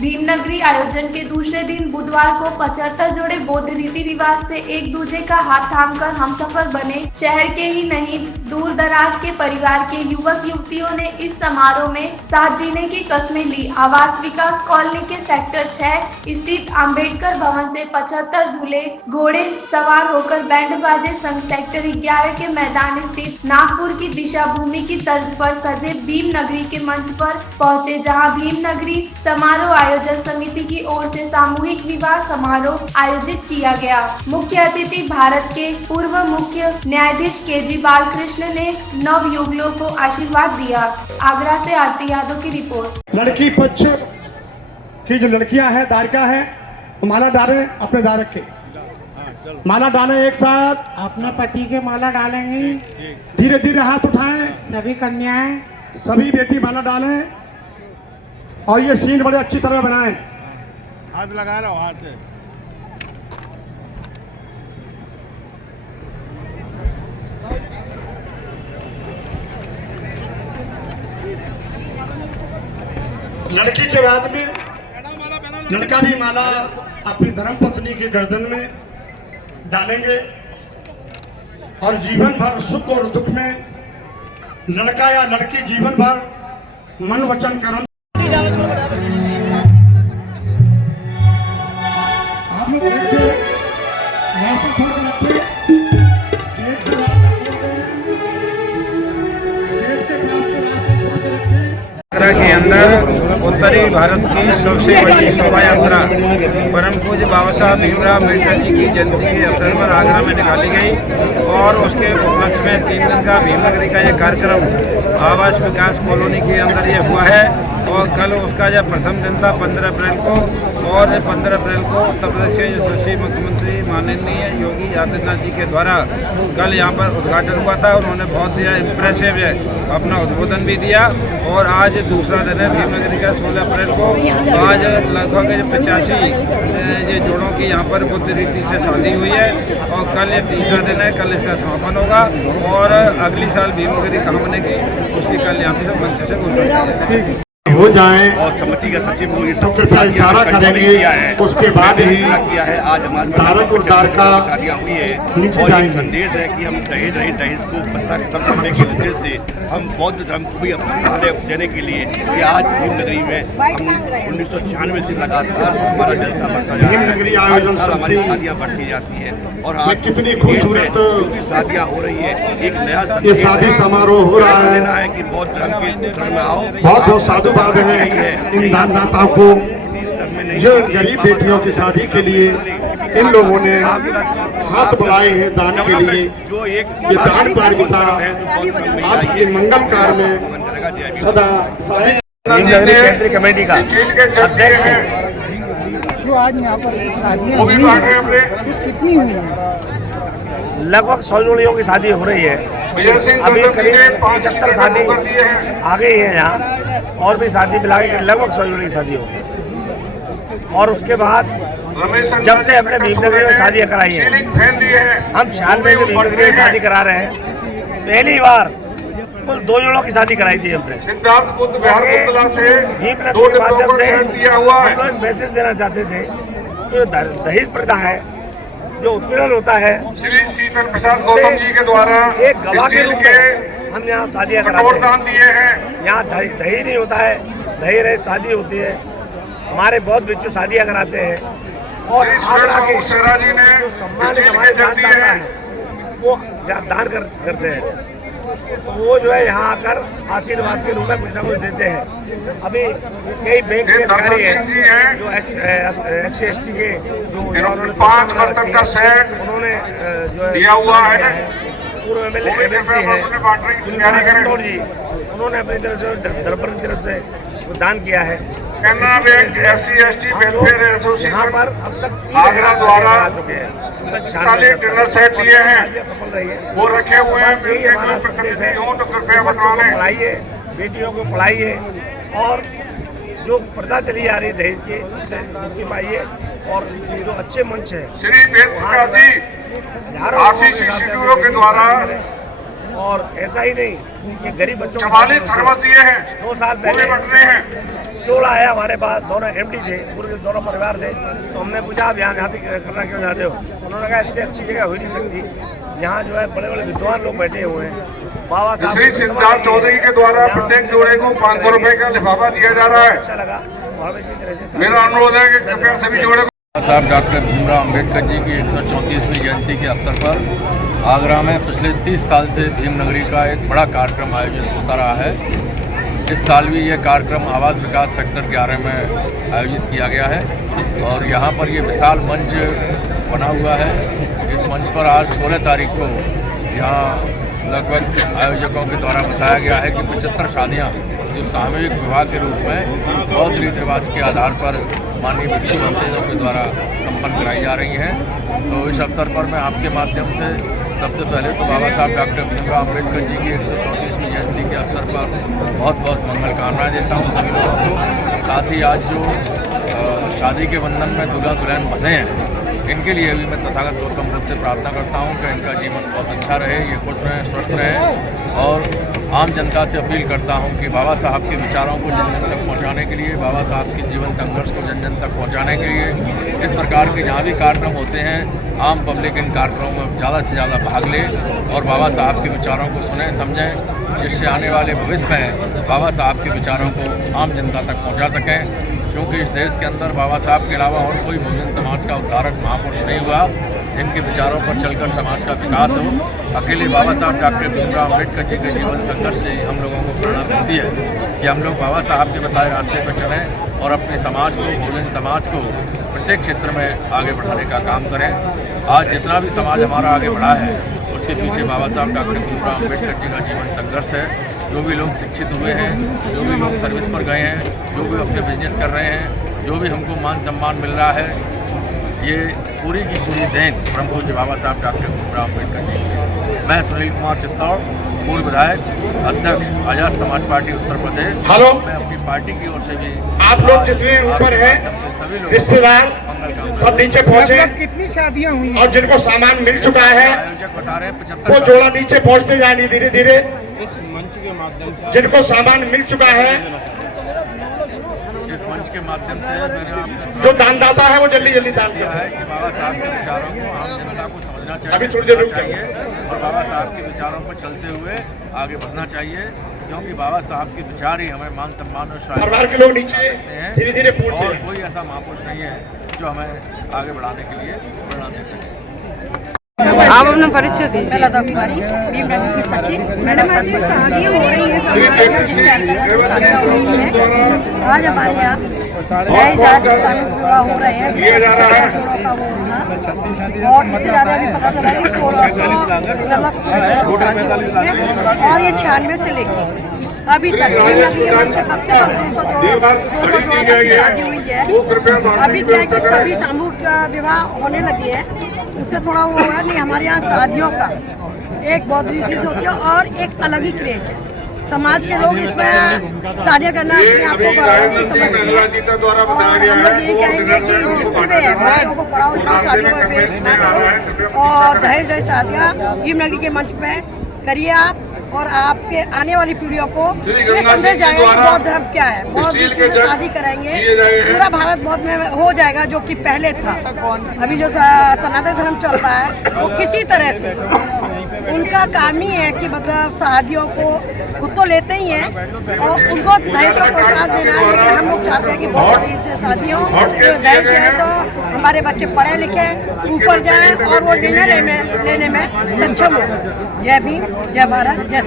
भीमनगरी आयोजन के दूसरे दिन बुधवार को 75 जोड़े बौद्ध रीति रिवाज से एक दूसरे का हाथ थामकर हमसफर बने। शहर के ही नहीं दूर दराज के परिवार के युवक युवतियों ने इस समारोह में साथ जीने की कस्में ली। आवास विकास कॉलोनी के सेक्टर 6 स्थित अंबेडकर भवन से 75 दूल्हे घोड़े सवार होकर बैंड बाजे संग सेक्टर 11 के मैदान स्थित नागपुर की दिशा भूमि की तर्ज पर सजे भीमनगरी के मंच पर पहुंचे, जहां भीमनगरी समारोह आयोजन समिति की ओर से सामूहिक विवाह समारोह आयोजित किया गया। मुख्य अतिथि भारत के पूर्व मुख्य न्यायाधीश केजी बालकृष्ण ने नव युगलों को आशीर्वाद दिया। आगरा से आरती यादव की रिपोर्ट। लड़की पक्ष की जो लड़कियां हैं, दारिका है, माला डालें, अपने दारक के माला डालें एक साथ। अपने पति के माला डालेंगे। धीरे धीरे हाथ उठाएं। सभी कन्याएं, सभी बेटी माला डालें और ये सीन बड़े अच्छी तरह बनाएं। हाथ लगा रहा हूँ, हाथ लड़की के बाद में लड़का भी माला अपनी धर्म पत्नी की गर्दन में डालेंगे और जीवन भर सुख और दुख में लड़का या लड़की जीवन भर मन वचन कर्म आगरा के अंदर उत्तरी भारत की सबसे बड़ी शोभा यात्रा परम पूज्य बाबा साहब भीमराव अम्बेडकर जी की जयंती के अवसर पर आगरा में निकाली गई और उसके उपलक्ष्य में 3 दिन का भीमनगरी का ये कार्यक्रम आवास विकास कॉलोनी के अंदर ये हुआ है। और कल उसका जब प्रथम दिन था 15 अप्रैल को, और 15 अप्रैल को उत्तर प्रदेश के यशस्वी मुख्यमंत्री माननीय योगी आदित्यनाथ जी के द्वारा कल यहाँ पर उद्घाटन हुआ था। उन्होंने बहुत ही इम्प्रेसिव अपना उद्बोधन भी दिया। और आज दूसरा दिन है भीमनगरी का 16 अप्रैल को। आज लगभग 85 ये जोड़ों की यहाँ पर बुद्ध रीति से शादी हुई है और कल ये तीसरा दिन है। कल इसका समापन होगा और अगली साल भीमनगरी कहाँ बनेगी उसकी कल यहाँ पे मंच से घोषणा हो जाए और कमेटी का सचिव तो कृपया इशारा करेंगे, उसके बाद ही किया है। आज हमारे दारक और दारका हुई है नीचे और जाएंगे। संदेश है कि हम दहेज रहित दहेज को खत्म करने के उद्देश्य से हम बौद्ध धर्म को भी अपना पहले देने के लिए कि आज भीमनगरी में हम 1996 से लगातार हमारा जलसा बढ़ता जा रहा है। भीमनगरी आयोजन हमारी समिति शादियाँ बढ़ती जाती हैं और आज कितनी खूबसूरत शादियाँ हो रही है। एक नया ये शादी समारोह हो रहा है। कि बौद्ध धर्म के धर्म में आओ। बहुत बहुत साधुवाद है इन दानदाताओं को, जो गरीब बेटियों की शादी के लिए इन लोगों ने हाथ बढ़ाए हैं दान के लिए। ये दान पारमिता आपके मंगल कार्य में सदा सहायक। केंद्रीय कमेटी का अध्यक्ष जो आज यहाँ पर शादियाँ हुई हैं, कितनी हुई हैं? लगभग 100 जोड़ियों की शादी हो रही है। अभी करीब 75 शादी आ गई है यहाँ और भी शादी मिला के लगभग 100 जोड़ी की शादी हो गई। और उसके बाद जब से हमने भीमनगरी में शादियाँ कराई हैं, हम 96 से भीमनगरी में शादी करा रहे हैं। पहली बार कुल 2 जोड़ों की शादी कराई थी हमने। भीमनगरी के माध्यम से हम लोग मैसेज देना चाहते थे जो दहेज प्रथा है, जो उत्पीड़न होता है, श्री शीतल प्रसाद गौतम जी के द्वारा एक गवाह के रूप में हम यहाँ शादियाँ कराते हैं। यहाँ दहेज नहीं होता है, दहेज रहित शादी होती है। हमारे बहुत बिच्छू शादियाँ कराते हैं और आगरा के जी ने जो सम्मान हमारे दानदाता है वो दान करते हैं। तो वो जो है यहाँ आकर आशीर्वाद के रूप में कुछ ना कुछ देते हैं। अभी कई बैंक के अधिकारी हैं जो SC/ST के जो उन्होंने 5 बर्तन का सेट उन्होंने जो है दिया हुआ है। पूर्व MLA MLC है सुनील जी, उन्होंने अपनी तरफ से धर्मपुर की तरफ से दान किया है। SC/ST वेलफेयर एसोसिएशन यहाँ पर अब तक आगरा द्वारा चुके हैं। 46 डिनर सेट दिए हैं, सफल रही है। वो रखे हुए हैं। यही हमारा संदेश है, हो तो कृपया बच्चों को बटवाएं। पढ़ाइए, बेटियों को पढ़ाइए और जो प्रथा चली आ रही है दहेज की उससे मुक्ति पाइए। और जो अच्छे मंच है श्री वेद प्रकाश जी आशीष इंस्टीट्यूट के द्वारा और ऐसा ही नहीं, ये गरीब बच्चों 44 थर्मस दिए हैं, 2 साल वो भी पहले बट रहे हैं। चोला आया हमारे पास, दोनों एमडी थे, पूरे दोनों परिवार थे। तो हमने पूछा आप यहाँ करना क्यों चाहते हो? उन्होंने कहा इससे अच्छी जगह हो ही नहीं सकती, यहाँ जो है बड़े बड़े विद्वान लोग बैठे हुए हैं। बाबा साहब श्री सिद्धार्थ चौधरी के द्वारा प्रत्येक जोड़े को 500 रुपए का लिफाफा दिया जा रहा है। अच्छा लगा और हम इसी तरह से मेरा अनुरोध है कि कृपया सभी जोड़े साहब डॉक्टर भीमराव अंबेडकर जी की 134वीं जयंती के अवसर पर आगरा में पिछले 30 साल से भीम नगरी का एक बड़ा कार्यक्रम आयोजित होता रहा है। इस साल भी ये कार्यक्रम आवास विकास सेक्टर 11 में आयोजित किया गया है और यहाँ पर ये विशाल मंच बना हुआ है। इस मंच पर आज 16 तारीख को यहाँ लगभग आयोजकों के द्वारा बताया गया है कि 75 शादियाँ जो सामूहिक विवाह के रूप में बहुत रीति रिवाज के आधार पर माननीय मुख्यमंत्रियों के द्वारा संपन्न कराई जा रही हैं। तो इस अवसर पर मैं आपके माध्यम से सबसे पहले तो बाबा साहब डॉक्टर भीमराव अम्बेडकर जी की 134वीं जयंती के अवसर पर बहुत बहुत मंगल कामनाएं देता हूँ सभी लोगों को। साथ ही आज जो शादी के बंधन में दूल्हा दुल्हन बंधे हैं, इनके लिए भी मैं तथागत गौतम बुद्ध से प्रार्थना करता हूँ कि इनका जीवन बहुत अच्छा रहे, ये खुश रहें, स्वस्थ रहें। और आम जनता से अपील करता हूँ कि बाबा साहब के विचारों को जन जन तक पहुँचाने के लिए, बाबा साहब के जीवन संघर्ष को जन जन तक पहुँचाने के लिए इस प्रकार के जहाँ भी कार्यक्रम होते हैं, आम पब्लिक इन कार्यक्रमों में ज़्यादा से ज़्यादा भाग ले और बाबा साहब के विचारों को सुने समझें, जिससे आने वाले भविष्य में बाबा साहब के विचारों को आम जनता तक पहुँचा सकें। क्योंकि इस देश के अंदर बाबा साहब के अलावा और कोई बहुजन समाज का उद्धारक महापुरुष नहीं हुआ जिनके विचारों पर चलकर समाज का विकास हो। अकेले बाबा साहब डॉक्टर भीमराव अम्बेडकर जी के जीवन संघर्ष से हम लोगों को प्रेरणा मिलती है कि हम लोग बाबा साहब के बताए रास्ते पर चलें और अपने समाज को, बहुजन समाज को प्रत्येक क्षेत्र में आगे बढ़ाने का काम करें। आज जितना भी समाज हमारा आगे बढ़ा है उसके पीछे बाबा साहब डॉक्टर भीमराव अम्बेडकर जी का जीवन संघर्ष है। जो भी लोग शिक्षित हुए हैं, जो भी लोग सर्विस पर गए हैं, जो भी अपने बिजनेस कर रहे हैं, जो भी हमको मान सम्मान मिल रहा है, ये पूरी की पूरी देन परम पूज्य बाबा साहब डॉक्टर भीमराव अम्बेडकर जी। मैं सुनील कुमार चित्तौड़, पूर्व विधायक, अध्यक्ष आजाद समाज पार्टी उत्तर प्रदेश। हेलो, मैं अपनी पार्टी की ओर से भी आप लोग जितने ऊपर हैं रिश्तेदार सब नीचे पहुंचे कितनी शादियां हुई और जिनको सामान मिल चुका है आयोजक बता रहे हैं वो 75 जोड़ा नीचे पहुंचते जाए धीरे धीरे। इस मंच के माध्यम से, जिनको सामान मिल चुका है, इस मंच के माध्यम से मैंने आपको जो दानदाता है वो जल्दी जल्दी दान किया करे। है कि बाबा साहब के विचारों को आम जनता को समझना चाहिए, अभी थोड़ी देर रुक चाहिए और बाबा साहब के विचारों पर चलते हुए आगे बढ़ना चाहिए, क्योंकि बाबा साहब के विचार ही हमें मान सम्मान और परिवार के लोग नीचे धीरे धीरे पहुंचते और हैं। कोई ऐसा महापुरुष नहीं है जो हमें आगे बढ़ाने के लिए प्रेरणा दे सके। आप अपना परिचय दीजिए। लता कुमारी, भीम नगर की सचिव। मैडम आज ये शादियाँ हो रही हैं, शादियाँ आज हमारे यहाँ नए जात विवाह हो रहे हैं, जोड़ों का वो था और इससे ज़्यादा अभी पता चला कि 1600 शादी हो रही है और ये 96 से लेके अभी तक कम से कम 200 जोड़ों तक की शादी हुई है। अभी क्या है कि सभी सामूहिक विवाह होने लगे हैं, उससे थोड़ा वो है नहीं। हमारे यहाँ शादियों का एक बहुत रीति से होती है और एक अलग ही क्रेज है। समाज के लोग इसमें शादियाँ करना अपने आप को बराबर समझते हैं और हम लोग यही कहेंगे कि बच्चों को पढ़ाओ लिखाओ, शादियों में पेश ना करो और दहेज रही शादियाँ भीम नगरी के मंच पे करिए आप और आपके आने वाली पीढ़ियों को ये संदेश जाएगा कि बौद्ध धर्म क्या है। बौद्ध धर्म से शादी कराएंगे, पूरा भारत बौद्ध में हो जाएगा जो कि पहले था। अभी जो सनातन धर्म चल रहा है वो किसी तरह से उनका काम ही है कि मतलब शादियों को खुद तो लेते ही हैं और उनको दहेज को प्रोत्साहन देना है। लेकिन हम लोग चाहते हैं कि बहुत से शादियों जो दहेज है तो हमारे बच्चे पढ़े लिखे ऊपर जाएं और वो निर्णय लेने में सक्षम हो। जय भीम, जय भारत, जय